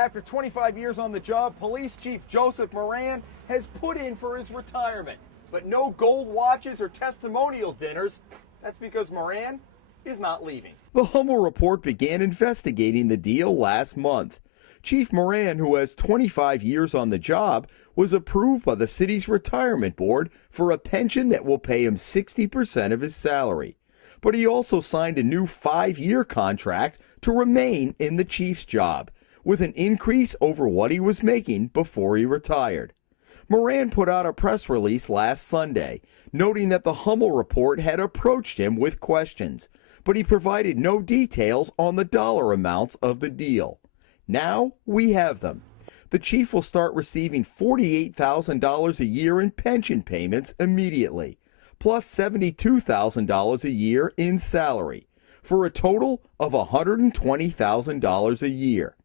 After 25 years on the job, Police Chief Chief Moran has put in for his retirement. But no gold watches or testimonial dinners. That's because Moran is not leaving. The Hummel report began investigating the deal last month. Chief Moran, who has 25 years on the job, was approved by the city's retirement board for a pension that will pay him 60% of his salary. But he also signed a new 5-year contract to remain in the chief's job, with an increase over what he was making before he retired. Moran put out a press release last Sunday, noting that the Hummel report had approached him with questions, but he provided no details on the dollar amounts of the deal. Now we have them. The chief will start receiving $48,000 a year in pension payments immediately, plus $72,000 a year in salary, for a total of $120,000 a year.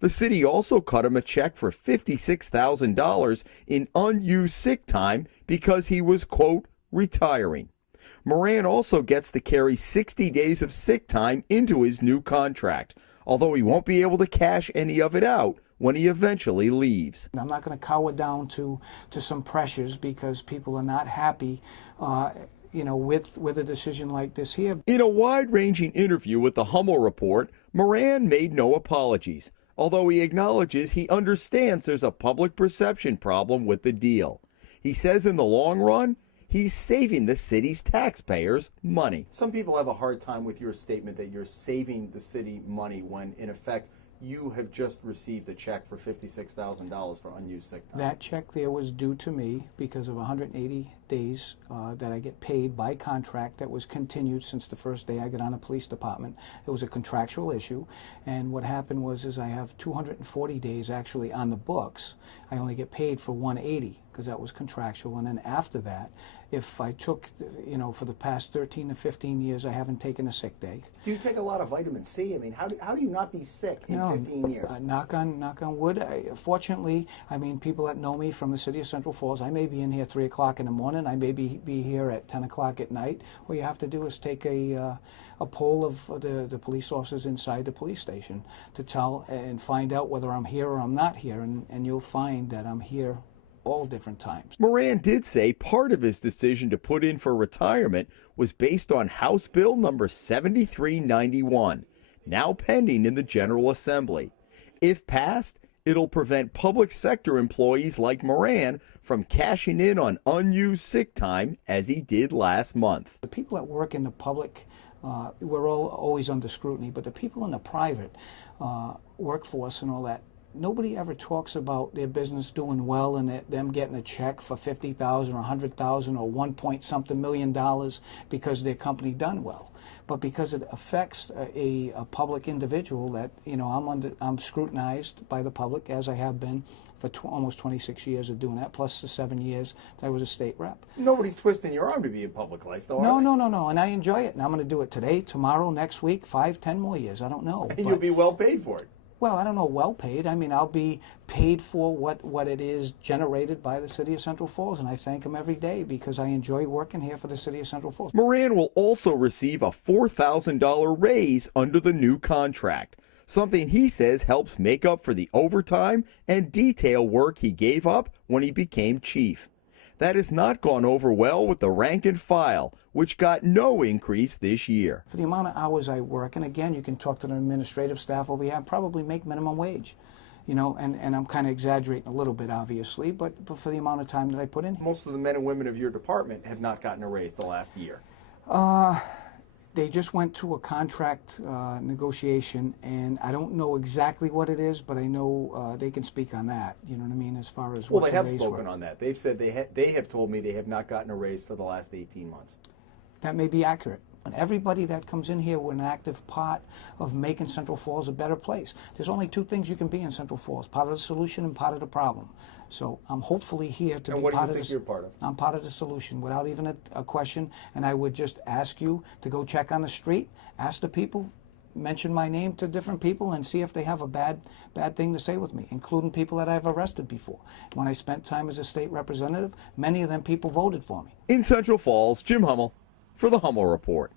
The city also cut him a check for $56,000 in unused sick time because he was, quote, retiring. Moran also gets to carry 60 days of sick time into his new contract, although he won't be able to cash any of it out when he eventually leaves. I'm not going to cower down to some pressures because people are not happy with a decision like this here. In a wide-ranging interview with the Hummel report, Moran made no apologies, although he acknowledges he understands there's a public perception problem with the deal. He says in the long run, he's saving the city's taxpayers money. Some people have a hard time with your statement that you're saving the city money when, in effect, you have just received a check for $56,000 for unused sick time. That check there was due to me because of 180 days that I get paid by contract that was continued since the first day I got on the police department. It was a contractual issue, and what happened was I have 240 days actually on the books. I only get paid for 180 because that was contractual, and then after that, if I took, for the past 13 to 15 years, I haven't taken a sick day. Do you take a lot of vitamin C? I mean, how do you not be sick in 15 years? Knock on wood. Fortunately, people that know me from the city of Central Falls, I may be in here 3 o'clock in the morning, I may be here at 10 o'clock at night. All you have to do is take a poll of the police officers inside the police station to tell and find out whether I'm here or I'm not here, and you'll find that I'm here all different times. Moran did say part of his decision to put in for retirement was based on House Bill number 7391, now pending in the General Assembly. If passed, it'll prevent public sector employees like Moran from cashing in on unused sick time as he did last month. The people that work in the public, we're all always under scrutiny, but the people in the private workforce and all that, nobody ever talks about their business doing well and them getting a check for $50,000 or $100,000 or $1 million because their company done well. But because it affects a public individual that, I'm scrutinized by the public, as I have been for almost 26 years of doing that, plus the 7 years that I was a state rep. Nobody's twisting your arm to be in public life, though. No, and I enjoy it, and I'm going to do it today, tomorrow, next week, 5, 10 more years, I don't know. And you'll be well paid for it. Well, I don't know, well paid. I'll be paid for what it is generated by the city of Central Falls, and I thank them every day because I enjoy working here for the city of Central Falls. Moran will also receive a $4,000 raise under the new contract, something he says helps make up for the overtime and detail work he gave up when he became chief. That has not gone over well with the rank and file, which got no increase this year. For the amount of hours I work, and again, you can talk to the administrative staff over here, I probably make minimum wage. And I'm kind of exaggerating a little bit, obviously, but for the amount of time that I put in. Most of the men and women of your department have not gotten a raise the last year. They just went to a contract negotiation, and I don't know exactly what it is, but I know they can speak on that, you know what I mean, as far as what they have raise spoken were. on that. They've said they have told me they have not gotten a raise for the last 18 months. That may be accurate. And everybody that comes in here with an active part of making Central Falls a better place. There's only 2 things you can be in Central Falls, part of the solution and part of the problem. So I'm hopefully here to be part of this. What do you think you're part of? I'm part of the solution without even a question, and I would just ask you to go check on the street, ask the people, mention my name to different people and see if they have a bad thing to say with me, including people that I've arrested before. When I spent time as a state representative, many of them people voted for me. In Central Falls, Jim Hummel for the Hummel Report.